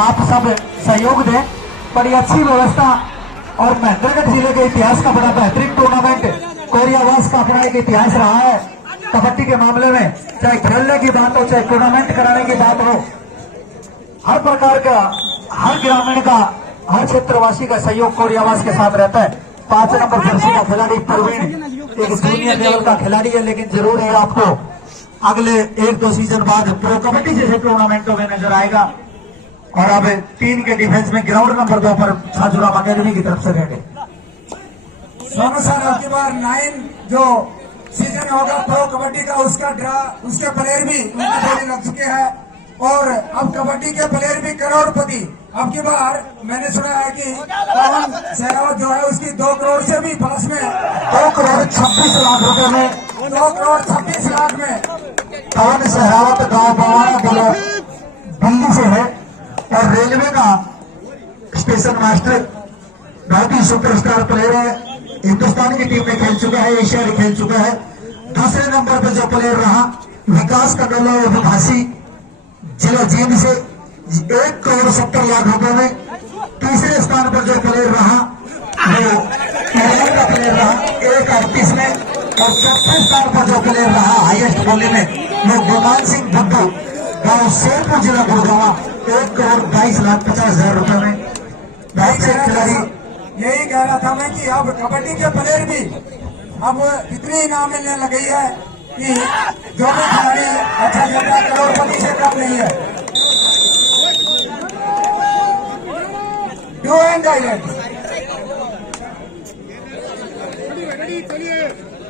आप सब सहयोग दें। बड़ी अच्छी व्यवस्था और महेंद्रगढ़ जिले के इतिहास का बड़ा बेहतरीन टूर्नामेंट कोरियावास का अपना एक इतिहास रहा है कबड्डी के मामले में। चाहे खेलने की बात हो, चाहे टूर्नामेंट कराने की बात हो, हर प्रकार का, हर ग्रामीण का, हर क्षेत्रवासी का सहयोग कोरियावास के साथ रहता है। 5 नंबर जर्सी का खिलाड़ी प्रवीण एक जूनियर लेवल का खिलाड़ी है, लेकिन जरूर है आपको अगले 1-2 सीजन बाद प्रो कबड्डी जैसे टूर्नामेंटों में नजर आएगा। और अब 3 के डिफेंस में ग्राउंड नंबर 2 पर छाजूराम अकेडमी की तरफ से रेड है। सोनू सर अब की बार 9 जो सीजन होगा प्रो कबड्डी का, उसका ड्रा, उसके प्लेयर भी उनकी जोड़ी लग चुके हैं और अब कबड्डी के प्लेयर भी करोड़पति। अब की बार मैंने सुना है कि पवन सहरावत जो है उसकी 2 करोड़ से भी प्लस में 2 करोड़ 26 लाख रुपए में 2 करोड़ 26 लाख में पवन सहरावत गांव बवाना जिला दिल्ली से है और रेलवे का स्टेशन मास्टर, बहुत ही सुपरस्टार प्लेयर है। हिंदुस्तान की टीम में खेल चुका है, एशिया में खेल चुका है। दूसरे नंबर पर जो प्लेयर रहा विकास कंडोला भासी जिला जींद से 1 करोड़ 70 लाख रुपए में। तीसरे स्थान पर जो प्लेयर रहा वो केरल का प्लेयर रहा 1:38 में। और चौथे स्थान पर जो प्लेयर रहा हाईएस्ट बोली में वो गोपाल सिंह बुद्धू गांव शेरपुर जिला गुड़गांव 1 करोड़ 22 लाख 50 हजार रुपए में। बहुत से खिलाड़ी यही कह रहा था मैं कि अब कबड्डी के प्लेयर भी अब इतनी इनाम मिलने लगी है कि जो भी खिलाड़ी अच्छा खेलता है करोड़पति से कम नहीं है। डू एंड डायरेक्ट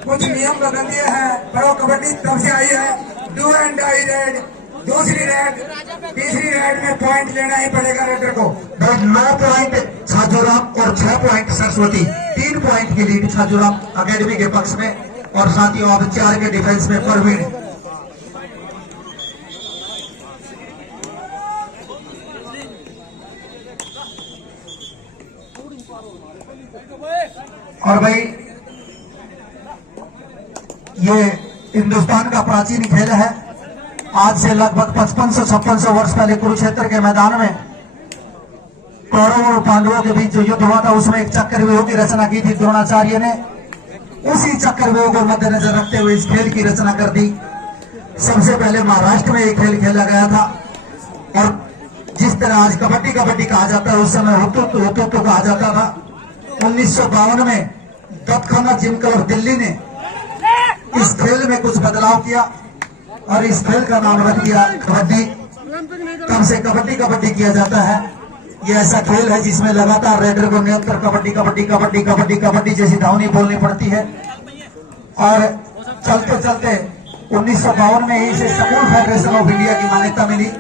कुछ नियम बदल दिए हैं प्रो कबड्डी तब से आई है। डू एंड डायरेक्ट, दूसरी रेड, तीसरी रेड में पॉइंट लेना ही पड़ेगा रेडर को। 9 पॉइंट छाजूराम और 6 पॉइंट सरस्वती, 3 पॉइंट की लीड छाजूराम अकेडमी के पक्ष में। और साथियों अब 4 के डिफेंस में प्रवीण। और भाई ये हिंदुस्तान का प्राचीन खेल है। आज से लगभग 5500-5600 वर्ष पहले कुरुक्षेत्र के मैदान में कौरवों और पांडवों के बीच जो युद्ध हुआ था उसमें एक चक्रव्यूह की रचना की थी द्रोणाचार्य ने। उसी चक्रव्यूह को मद्देनजर रखते हुए इस खेल की रचना कर दी। सबसे पहले महाराष्ट्र में ये खेल खेला गया था और जिस तरह आज कबड्डी कहा जाता है उस समय हुतुतु कहा जाता था। 1952 में दत्तखाना जिमकर और दिल्ली ने इस खेल में कुछ बदलाव किया और इस खेल का नाम रख दिया कबड्डी। तब से कबड्डी किया जाता है। ये ऐसा खेल है जिसमें लगातार रेडर को निरंतर कबड्डी जैसी धावनी बोलनी पड़ती है। और चलते चलते 1952 में ही इसे स्कूल फेडरेशन ऑफ इंडिया की मान्यता मिली।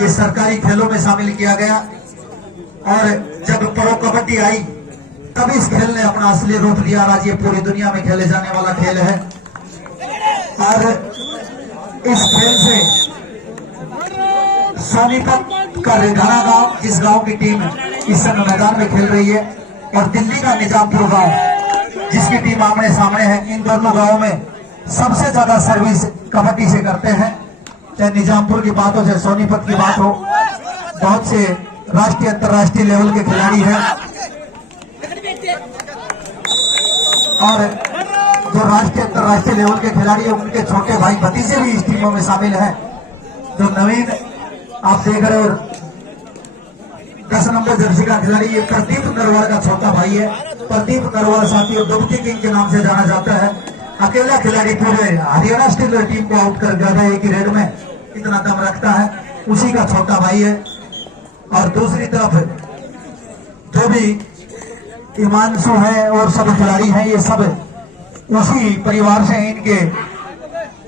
ये सरकारी खेलों में शामिल किया गया और जब प्रो कबड्डी आई तब इस खेल ने अपना असली रूप लिया। आज ये पूरी दुनिया में खेले जाने वाला खेल है और इस खेल से सोनीपत का रेधाना गांव, जिस गांव की टीम इस समय मैदान में खेल रही है, और दिल्ली का निजामपुर गांव जिसकी टीम आमने सामने है, इन दोनों गांवों में सबसे ज्यादा सर्विस कबड्डी से करते हैं। चाहे निजामपुर की बात हो, चाहे सोनीपत की बात हो, बहुत से राष्ट्रीय अंतर्राष्ट्रीय लेवल के खिलाड़ी हैं। और जो राष्ट्रीय अंतर्राष्ट्रीय लेवल के खिलाड़ी हैं उनके छोटे भाई भतीजे भी इस टीमों में शामिल हैं। जो नवीन आप देख रहे हो 10 नंबर जर्सी का खिलाड़ी, ये प्रदीप नरवाल का छोटा भाई है। प्रदीप नरवाल साथियों दुबती किंग के नाम से जाना जाता है। अकेला खिलाड़ी पूरे हरियाणा स्टील टीम को आउट कर गया था एक ही रेड में, इतना दम रखता है, उसी का छोटा भाई है। और दूसरी तरफ जो भी हिमांशु है और सब खिलाड़ी हैं, ये सब उसी परिवार से। इनके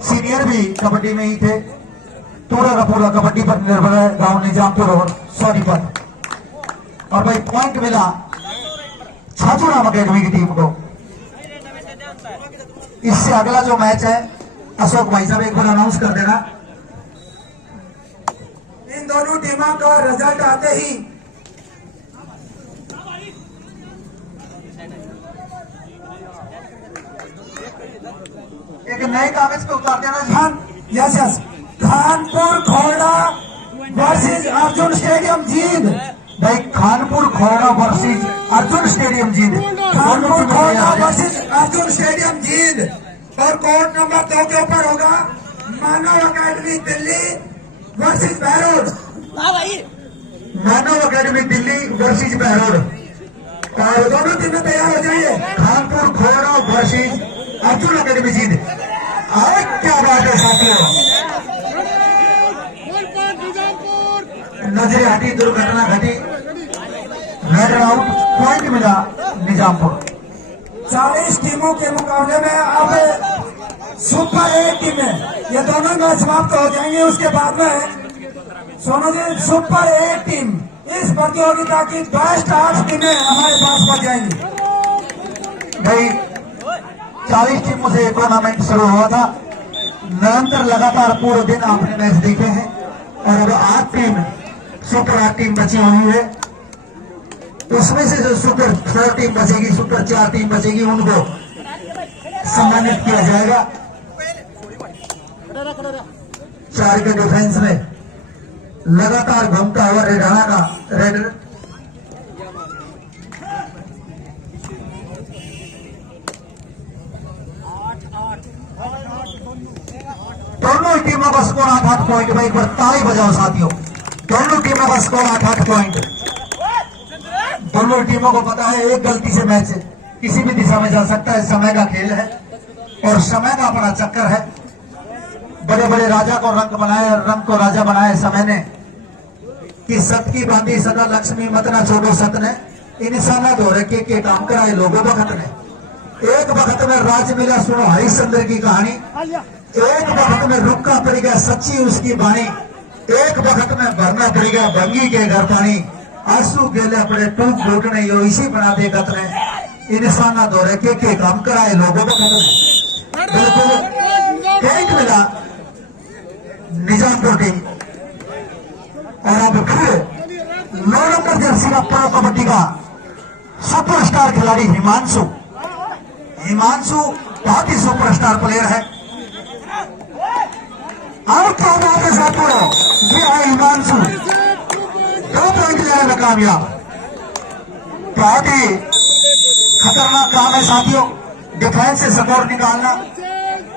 सीनियर भी कबड्डी में ही थे। पूरा का पूरा कबड्डी पर निर्भर है गांव निजामपुर और सोनीपत। और भाई पॉइंट मिला छाजूराम अकेडमी की टीम को। इससे अगला जो मैच है अशोक भाई साहब एक बार अनाउंस कर देना। इन दोनों टीमों का रिजल्ट आते ही एक नए कागज पे उतार देना। यस कानपुर खोड़ा वर्सेज अर्जुन स्टेडियम जींद। भाई खानपुर खोड़ा वर्सेज अर्जुन स्टेडियम जींद। खानपुर खोड़ा वर्सेज अर्जुन स्टेडियम जींद। और कोर्ट नंबर 2 के ऊपर होगा मानव अकेडमी दिल्ली वर्सेज बहरोड। मानव अकेडमी दिल्ली वर्सेज बहरोड। और दोनों टीमें तैयार हो जाइए। खानपुर खोड़ा वर्सेज अर्जुन अकेडमी जींद। और क्या बात है साथियों, नजरे हटी, दुर्घटना घटी, रेड आउट, पॉइंट मिला निजामपुर। 40 टीमों के मुकाबले में अब सुपर 8 टीमें, ये दोनों मैच समाप्त हो जाएंगे। उसके बाद में सोनू जी सुपर 8 टीम इस प्रतियोगिता की बेस्ट 8 टीमें हमारे पास पहुंच जाएंगी। भाई 40 टीमों से टूर्नामेंट शुरू हुआ था, निरंतर लगातार पूरे दिन आपने मैच देखे हैं और अब 8 टीम सुपर 8 टीम बची हुई है। उसमें से जो सुपर 4 टीम बचेगी, सुपर 4 टीम बचेगी, उनको सम्मानित किया जाएगा। 4 के डिफेंस में लगातार घूमता हुआ रेडाना का रेड दोनों टीमों का स्कोर 8-8 पॉइंट। भाई एक बार ताली बजाओ साथियों, दोनों टीमों का स्कोर 8-8 पॉइंट। दोनों टीमों को पता है एक गलती से मैच किसी भी दिशा में जा सकता है। समय का खेल है और समय का अपना चक्कर है। बड़े बड़े राजा को रंग बनाए, रंग को राजा बनाए समय ने, कि सत की बांधी सदा लक्ष्मी मत ना छोड़ो सत ने, इंसाना दो रखे के काम कराए लोगों वक्त ने। एक वक्त में राज मिला सुनो हरिश्चंद्र की कहानी, एक वक्त में रुका पड़ गया सच्ची उसकी बाणी, एक वक्त में भरना पड़ गया भंगी के घर पानी, आंसू गेले पड़े टूक घुटने यो इसी बना दे कतने, इंसाना दो रखे के काम कराए लोगों वक्त ने। बिल्कुल पॉइंट मिला निजामपुर टीम। और अब फिर 9 नंबर जर्सी का प्रो कबड्डी का सुपरस्टार खिलाड़ी हिमांशु बहुत ही सुपरस्टार प्लेयर है। और क्या बात है साथियों, ये है हिमांशु, 2 पॉइंट ले आए कामयाब। बहुत ही खतरनाक काम है साथियों, डिफेंस से स्कोर निकालना,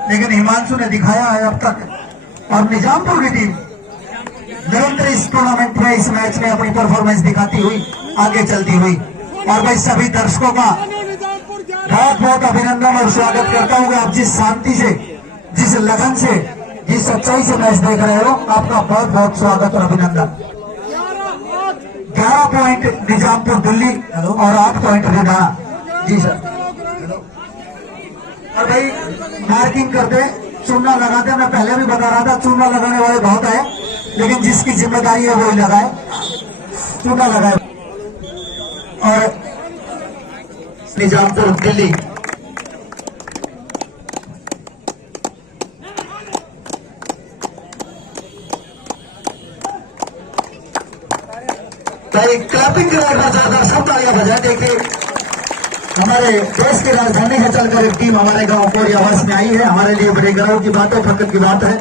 लेकिन हिमांशु ने दिखाया है अब तक। और निजामपुर की टीम निरंतर इस टूर्नामेंट में, इस मैच में अपनी परफॉर्मेंस दिखाती हुई आगे चलती हुई। और मैं सभी दर्शकों का बहुत बहुत अभिनंदन और स्वागत करता हूँ। आप जिस शांति से, जिस लगन से, जिस सच्चाई से मैच देख रहे हो, आपका बहुत बहुत स्वागत और अभिनंदन। 11 पॉइंट निजामपुर दिल्ली और 8 पॉइंट रेडाना। जी सर। और भाई मार्किंग करते, चूना लगाते, मैं पहले भी बता रहा था चूना लगाने वाले बहुत है, लेकिन जिसकी जिम्मेदारी है वही लगाए, चूना लगाए। और निजामपुर दिल्ली भाई क्लैपिंग कराएगा, ज्यादा सब तालियां बजाए। देखिए हमारे देश की राजधानी में चलकर एक टीम हमारे गांव कोरिया वर्ष में आई है, हमारे लिए बड़े गर्व की बात है, फख्र की बात है।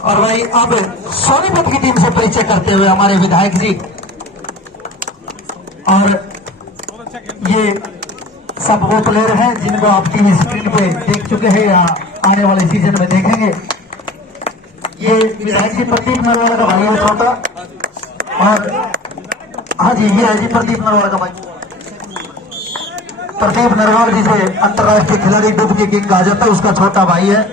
और भाई अब सोनीपत की टीम से परिचय करते हुए हमारे विधायक जी, और ये सब वो प्लेयर हैं जिनको आप टीवी स्क्रीन पे देख चुके हैं या आने वाले सीजन में देखेंगे। ये विधायक जी प्रदीप नरवाला का भाई है छोटा, और हाँ जी ये है जी प्रदीप नरवाला का भाई। प्रदीप नरवाल जी से अंतर्राष्ट्रीय खिलाड़ी डुबकी किंग कहा जाता है, उसका छोटा भाई है।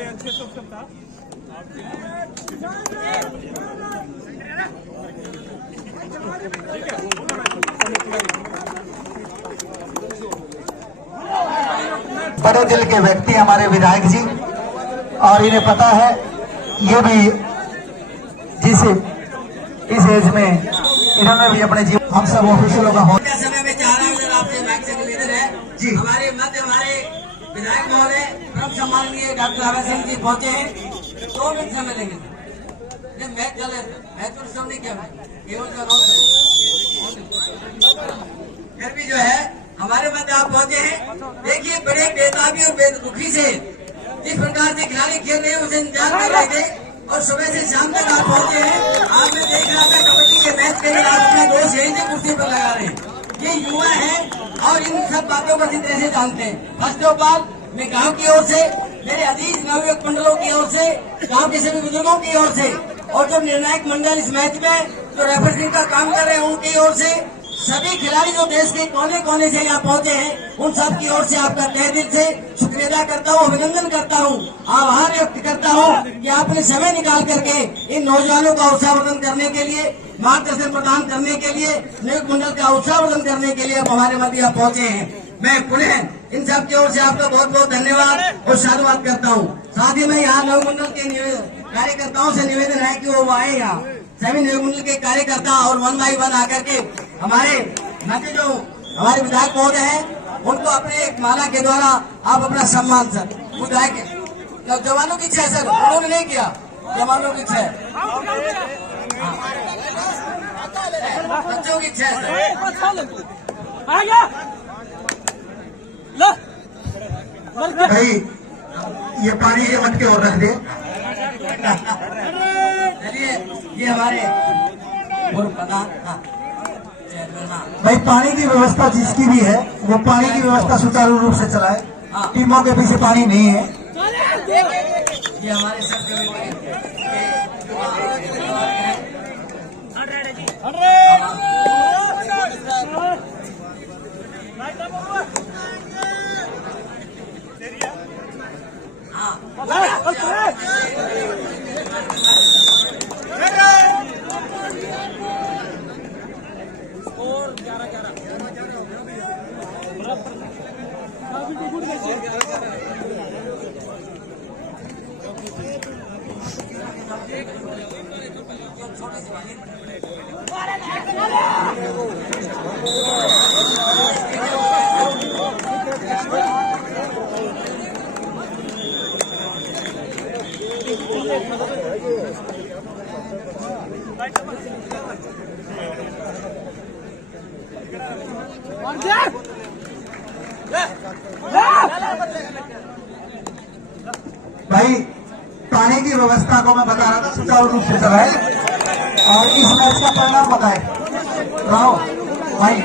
बड़े दिल के व्यक्ति हमारे विधायक जी, और इन्हें पता है ये भी जिस इस एज में इन्होंने भी अपने जीवन, हम सब ऑफिसरों का हो समय में 4 आपसे मैच से निवेदन है जी। हमारे मध्य हमारे विधायक महोदय परम सम्माननीय डॉक्टर अभय सिंह जी पहुंचे हैं। 2 मिनट समय लेंगे। जब मैच चले मैच और सब नहीं किया केवल जो फिर भी जो है हमारे मध्य आप पहुंचे हैं। देखिए बड़े बेताबी और बेरुखी से जिस प्रकार से खिलाड़ी खेल रहे हैं उसे इंतजार कर रहे थे और सुबह से शाम तक आप पहुंचे हैं। आज मैं देख रहा था कबड्डी के मैच के लिए आप अपना दोस्त यहीं से कुर्सी पर लगा रहे हैं। ये युवा हैं और इन सब बातों को अच्छी तरह से जानते हैं। फर्स्ट ऑफ ऑल मैं गांव की ओर से, मेरे अजीज नवयुवक मंडलों की ओर से, गांव के सभी बुजुर्गों की ओर से और जो निर्णायक मंडल इस मैच में जो रेफरिंग का काम कर रहे हैं उनकी ओर से, सभी खिलाड़ी जो देश के कोने कोने से यहाँ पहुंचे हैं उन सब की ओर से आपका तहे दिल से शुक्रिया अदा करता हूँ, अभिनंदन करता हूँ, आभार व्यक्त करता हूँ कि आपने समय निकाल करके इन नौजवानों का उत्साहवर्धन करने के लिए, मार्गदर्शन प्रदान करने के लिए, नियुक्त मंडल का उत्साहवर्धन करने के लिए आप हमारे मध्य यहाँ पहुंचे हैं। मैं पुनः इन सब की ओर से आपका बहुत बहुत धन्यवाद और साधुवाद करता हूँ। साथ ही में यहाँ नव मंडल के कार्यकर्ताओं से निवेदन है कि वो आए यहाँ, सभी नियुक्त मंडल के कार्यकर्ता और 1 by 1 आकर के हमारे मध्य जो हमारे विधायक महोदय हैं उनको अपने एक माला के द्वारा आप अपना सम्मान सर विधायक जवानों की इच्छा है सर, उन्होंने नहीं किया, जवानों की इच्छा है, बच्चों की इच्छा है सर। भाई ये पानी के मटके और रख दे। चलिए ये हमारे पूर्व प्रधान चेयरमैन भाई पानी की व्यवस्था जिसकी भी है वो पानी की व्यवस्था सुचारू रूप से चलाए। टीमों के पीछे पानी नहीं है। ये हमारे सब भाई पानी की व्यवस्था को मैं बता रहा था सुचारू रूप से चलाए और इस मैच का परिणाम बताए। राव भाई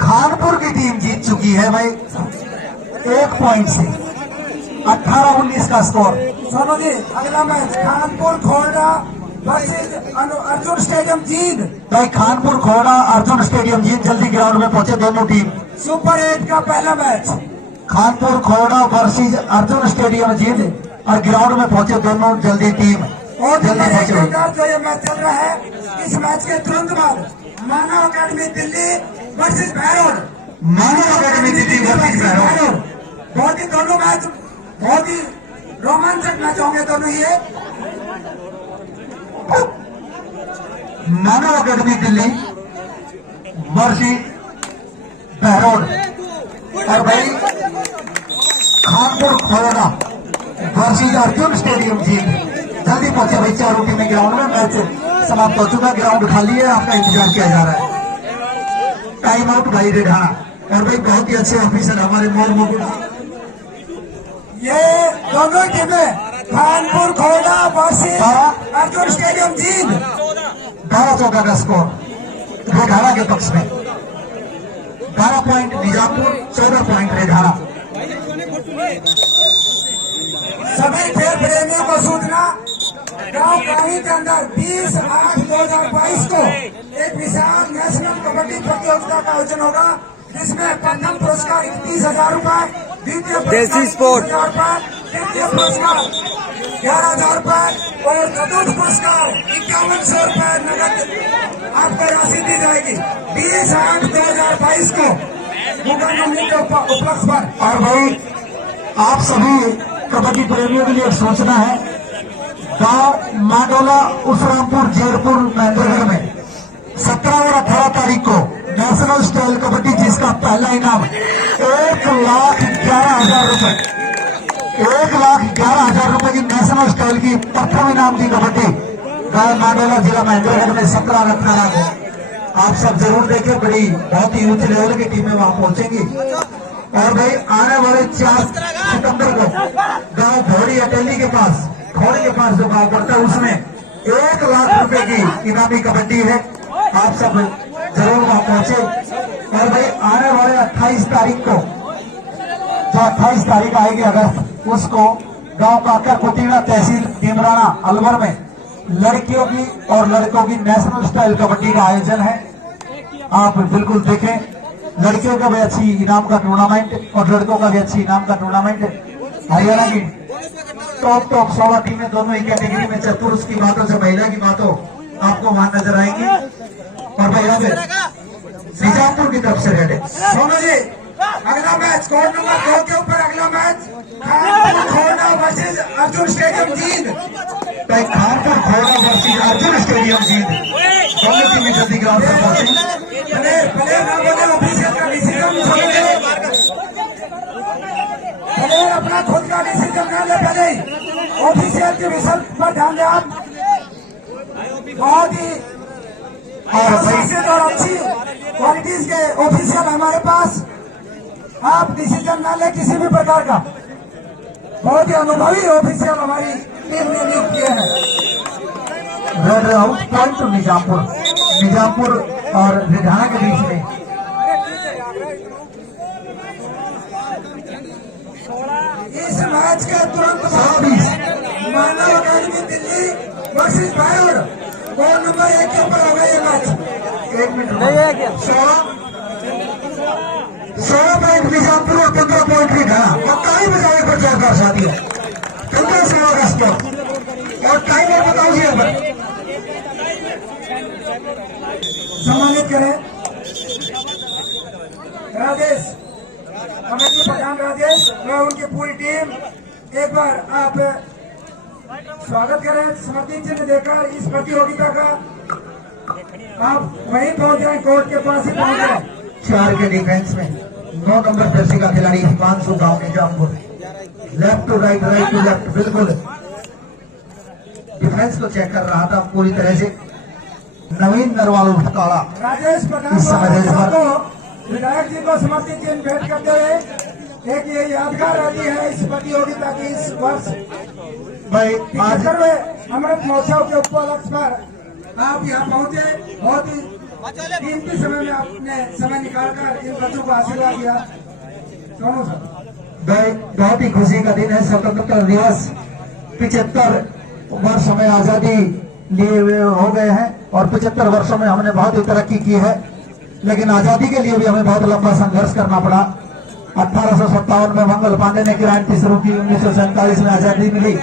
खानपुर की टीम जीत चुकी है भाई 1 पॉइंट से 18-19 का स्कोर। सोनू जी अगला मैच कानपुर खोड़ा वर्सेज अर्जुन स्टेडियम जींद। भाई खानपुर खोड़ा अर्जुन स्टेडियम जीत जल्दी ग्राउंड में पहुंचे दोनों टीम। सुपर 8 का पहला मैच खानपुर खोड़ा वर्सेज अर्जुन स्टेडियम जीत और ग्राउंड में पहुंचे दोनों जल्दी टीम। और जल्दी पहुंचे जो ये मैच चल रहा है इस मैच के तुरंत बाद मानव अकेडमी दिल्ली वर्सेज भैरोड। मानव अकेडमी दिल्ली वर्सेज भैरोड। बहुत ही दोनों मैच बहुत ही रोमांचक मैच होंगे दोनों ही। मानव अकेडमी दिल्ली वर्सेज भैरोड और भाई खानपुर खोड़ा वर्सेज अर्जुन स्टेडियम जीत जल्दी पहुंचे भाई। चारों टीमें ग्राउंड में, मैच समाप्त हो चुका, ग्राउंड खाली है, आपका इंतजार किया जा रहा है। टाइम आउट भाई रेढ़ाना। और भाई बहुत ही अच्छे ऑफिसर हमारे मोर मुकुट। ये दोनों टीमें कानपुर खोड़ा वर्सेज अर्जुन स्टेडियम जींद 12-14 का स्कोर रेढ़ाना के पक्ष में। 12 पॉइंट निजामपुर, 14 पॉइंट रेढ़ाना। सभी खेल प्रेमियों को सूचना, गांव गांवी के अंदर 20/8/2022 को एक विशाल नेशनल कबड्डी प्रतियोगिता का आयोजन होगा जिसमें प्रथम पुरस्कार 31,000 रूपये, द्वितीय पुरस्कार 30,000 रूपये, तृतीय पुरस्कार 11,000 रूपये और चतुर्थ पुरस्कार 5100 रूपये नगद आपको राशि दी जाएगी 20/8/2022 को मुकामी के उपलक्ष्य पर। और भाई आप सभी कबड्डी प्रेमियों के लिए सूचना है, गांव माडोला उसरामपुर जयपुर महेंद्रगढ़ में 17 और 18 तारीख को नेशनल स्टाइल कबड्डी पहला इनाम 1,11,000 रुपए, 1,11,000 रुपए की नेशनल स्टाइल की प्रथम इनाम की कबड्डी गांव मांडेला जिला महेंद्रगढ़ में 17 रखना है। आप सब जरूर देखें, बड़ी बहुत ही उच्च लेवल की टीमें वहां पहुंचेंगी। और भाई आने वाले 4 सितंबर को गांव घोड़ी अटेली के पास, घोड़ी के पास जो गांव पड़ता है उसमें 1 लाख रुपए की इनामी कबड्डी है। आप सब जरूर वहां पहुंचे। और भाई आने वाले 28 तारीख को, जो 28 तारीख आएगी अगस्त, उसको गांव काकर कुटीना तहसील भीमराना अलवर में लड़कियों की और लड़कों की नेशनल स्टाइल कबड्डी का आयोजन है। आप बिल्कुल देखें, लड़कियों का भी अच्छी इनाम का टूर्नामेंट और लड़कों का भी अच्छी इनाम का टूर्नामेंट। हरियाणा की टॉप 16 टीमें दोनों ही कैटेगरी में, चतुर्थ की बातों से महिला की बातों आपको वहां नजर आएंगी। और महिला में निजामपुर की तरफ से रेड है। सोनू जी, अगला मैच कोड नंबर 2 के ऊपर अगला मैच खानपुर खोड़ा वर्सेज अर्जुन स्टेडियम जींद। खानपुर खोड़ा वर्सेज अर्जुन स्टेडियम जींद। दोनों टीमें जल्दी ग्राउंड पर पहुंचे। प्लेयर ना बोले, ऑफिशियल का डिसीजन समझे, प्लेयर अपना खुद का डिसीजन ना ले, पहले ही ऑफिशियल के रिजल्ट पर ध्यान दें। आप बहुत ही अनुशासित और अच्छी क्वालिटीज के ऑफिशियल हमारे पास, आप डिसीजन ना ले किसी भी प्रकार का। बहुत ही अनुभवी ऑफिशियल हमारी टीम ने नियुक्त किए हैं। Red out point two Nizampur और रिधाना के बीच में। इस मैच के तुरंत बाद मानव अकादमी दिल्ली वर्सेज बायोड कोड नंबर 1 के ऊपर होगा ये मैच। 1 मिनट 16 पॉइंट निजामपुर और 15 पॉइंट रिधाना। और टाइम बजाने पर जोरदार शादी है 15 अगस्त को। और टाइम और बताओ जी अब सम्मानित करें राजेश, कमेटी प्रधान राजेश और उनकी पूरी टीम। एक बार आप स्वागत करें, स्मृति चिन्ह देकर इस प्रतियोगिता का। आप वहीं पहुंच जाए, कोर्ट के पास ही पहुंच जाए। 4 के डिफेंस में 9 नंबर जर्सी का खिलाड़ी हिमांशु गांव Nizampur. Left to right, right to left, बिल्कुल डिफेंस को चेक कर रहा था पूरी तरह से नवीन नरवाल भटाड़ा। राजेश प्रधान इस समय को विधायक जी को समर्पित चिन्ह भेंट करते हुए एक ये यादगार रैली है इस प्रतियोगिता की इस वर्ष भाई आज 75वें अमृत महोत्सव के उपलक्ष्य पर आप यहाँ पहुंचे। बहुत ही कीमती समय में आपने समय निकालकर इन बच्चों को आशीर्वाद दिया। सोनू सर, भाई बहुत ही खुशी का दिन है। स्वतंत्रता दिवस 75 वर्ष में आजादी लिए हुए हो गए हैं और 75 वर्षों में हमने बहुत ही तरक्की की है। लेकिन आजादी के लिए भी हमें बहुत लंबा संघर्ष करना पड़ा। 1857 में मंगल पांडे ने क्रांति शुरू की, 1947 में आजादी मिली।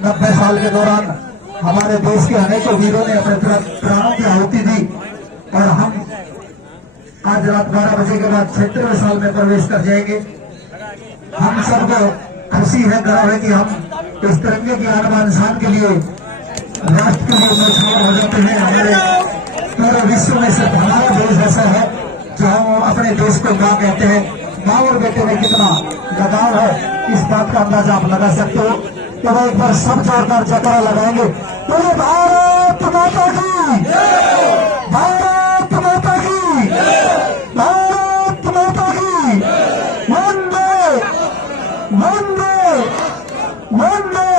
90 साल के दौरान हमारे देश के अनेकों वीरों ने अपने प्राणों की आहुति दी और हम आज रात 12 बजे के बाद 76वें साल में प्रवेश कर जाएंगे। हम सबको खुशी है, गर्व है कि हम इस तिरंगे की आन बान शान के लिए, राष्ट्र के लिए मजबूर हो जाते हैं। हमारे पूरे विश्व में सिर्फ हमारा देश ऐसा है जो हम अपने देश को मां कहते हैं। मां और बेटे में कितना लगाव है इस बात का अंदाजा आप लगा सकते हो। तो वो एक बार सब जोरदार जयकारा लगाएंगे। पूरे भारत माता की, भारत माता की, भारत माता की, वंदे वंदे वंदे।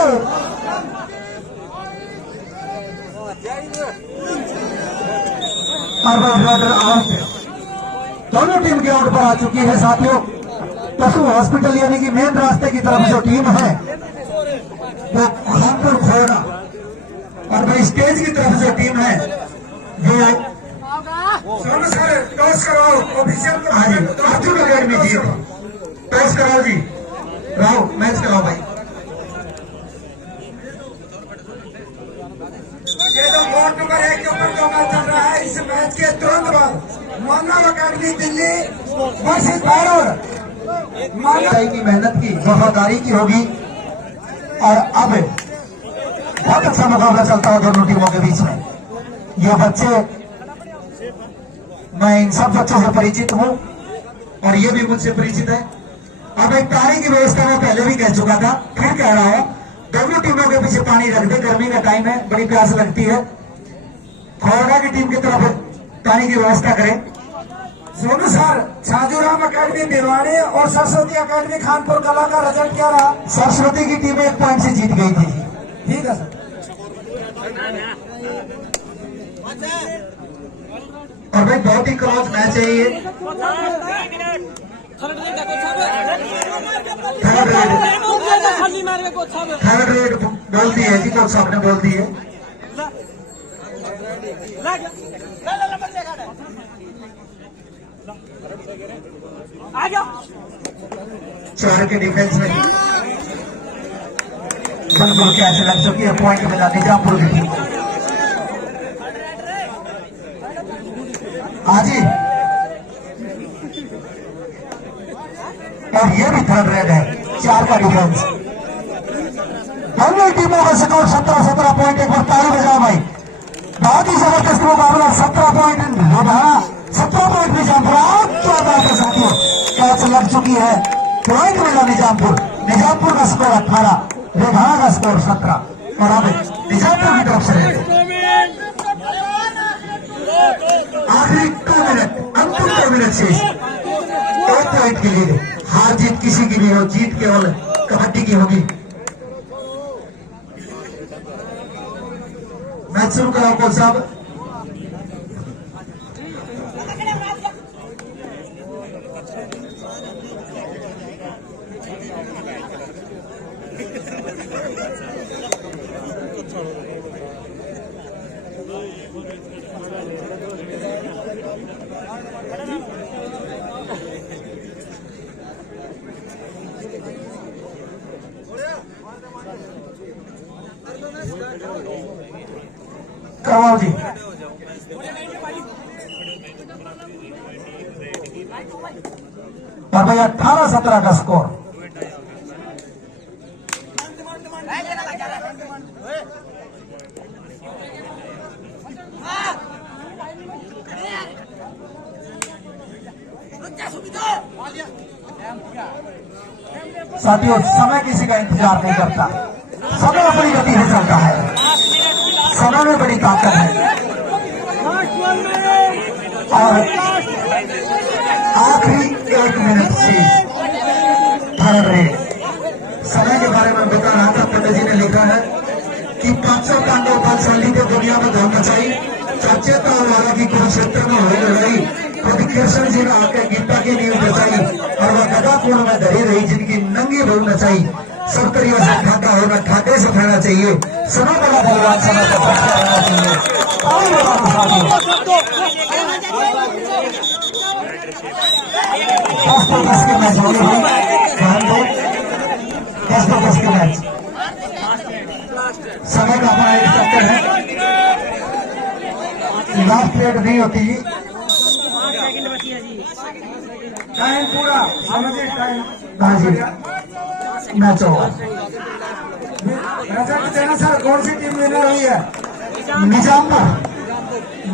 आउट, दोनों टीम के आउट पर आ चुकी है साथियों। पशु हॉस्पिटल यानी कि मेन रास्ते की तरफ जो टीम है वो खानपुर खोड़ा, और भाई स्टेज की तरफ जो टीम है वो सोनू सर टॉस कराओ ऑफिशियल को। अर्जुन अकेडमी जी, टॉस कराओ जी, राव मैच कराओ भाई। ये जो कोर्ट नंबर 1 के ऊपर जो मैच चल रहा है, इस मैच के तुरंत बाद मानव अकादमी दिल्ली वर्सेज बायोड। की मेहनत की, वफादारी की होगी। और अब बहुत अच्छा मुकाबला चलता है दोनों टीमों के बीच में। ये बच्चे, मैं इन सब बच्चों से परिचित हूँ और ये भी मुझसे परिचित है। अब एक पानी की व्यवस्था में पहले भी कह चुका था, फिर कह रहा हूं, दोनों टीमों के पीछे पानी रख दे, गर्मी का टाइम है, बड़ी प्यास लगती है। खौरगा की टीम की तरफ पानी की व्यवस्था करें। सोनू सर, छाजूराम अकेडमी भिवाड़ी और सरस्वती अकेडमी खानपुर कला का रिजल्ट क्या रहा? सरस्वती की टीम 1 पॉइंट से जीत गई थी। ठीक है सर। और भाई बहुत ही क्लोज मैच है ये। थर्ड रेड बोलती है जी, कोच साहब ने बोल दी है। चार के डिफेंस में बिल्कुल कैसे लग चुकी है, पॉइंट मिला निजामपुर की टीम। हाँ जी, और ये भी थर्ड रेड है, 4 का डिफेंस। दोनों टीमों का स्कोर 17-17 पॉइंट। एक बार ताली बजाओ भाई, बहुत ही जबरदस्त मुकाबला। 17 पॉइंट लुधियाना, 17 पॉइंट निजामपुर। क्या बात है साथियों, कैच लग चुकी है, पॉइंट मिला निजामपुर। निजामपुर का स्कोर 18, लुधियाना का स्कोर 17। और अब निजामपुर की तरफ से रहते आखिरी 2 मिनट, अंतिम 2 मिनट शेष। 1 पॉइंट के लिए हार जीत किसी की भी हो, जीत केवल कबड्डी की होगी। मैच शुरू कराओ कोच साहब। करवाओ जी। और भाई 18-17 का स्कोर। साथियों, समय किसी का इंतजार नहीं करता, समय अपनी गति से चलता है, समय में बड़ी ताकत है। और आखिरी 1 मिनट से थर्ड रेड। समय के बारे में बता रहा था, पंडित जी ने लिखा है कि 500 पांडव बलशाली ने दुनिया में धूम मचाई, चाचे वाला की कुरुक्षेत्र में हुई लड़ाई, खुद कृष्ण जी ने आकर गीता की नींव बचाई, और वह गदा कोण में धरी रही जिनकी नंगी भूल नचाई। सब तरीके से ठाका होना, ठाके से खाना चाहिए, समय बड़ा बलवान, समय का बच्चा रहना चाहिए। दस के मैच हो गए, ध्यान दो, 10 के मैच। समय का अपना एक चक्कर है, लास्ट प्लेट नहीं होती। टाइम पूरा समझे, टाइम। हाँ जी, मैच होगा। रिजल्ट देना सर, कौन सी टीम विनर हुई है?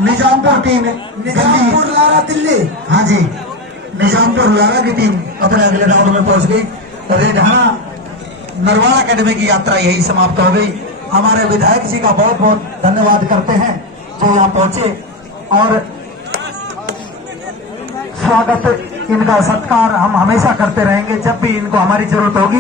Nizampur team, Nizampur Lara Delhi. हाँ जी, निजामपुर लारा की टीम अपने अगले राउंड में पहुंच गई। रेढाना नरवाड़ा अकेडमी की यात्रा यही समाप्त हो गई। हमारे विधायक जी का बहुत बहुत धन्यवाद करते हैं जो यहाँ पहुंचे, और स्वागत, इनका सत्कार हम हमेशा करते रहेंगे जब भी इनको हमारी जरूरत होगी।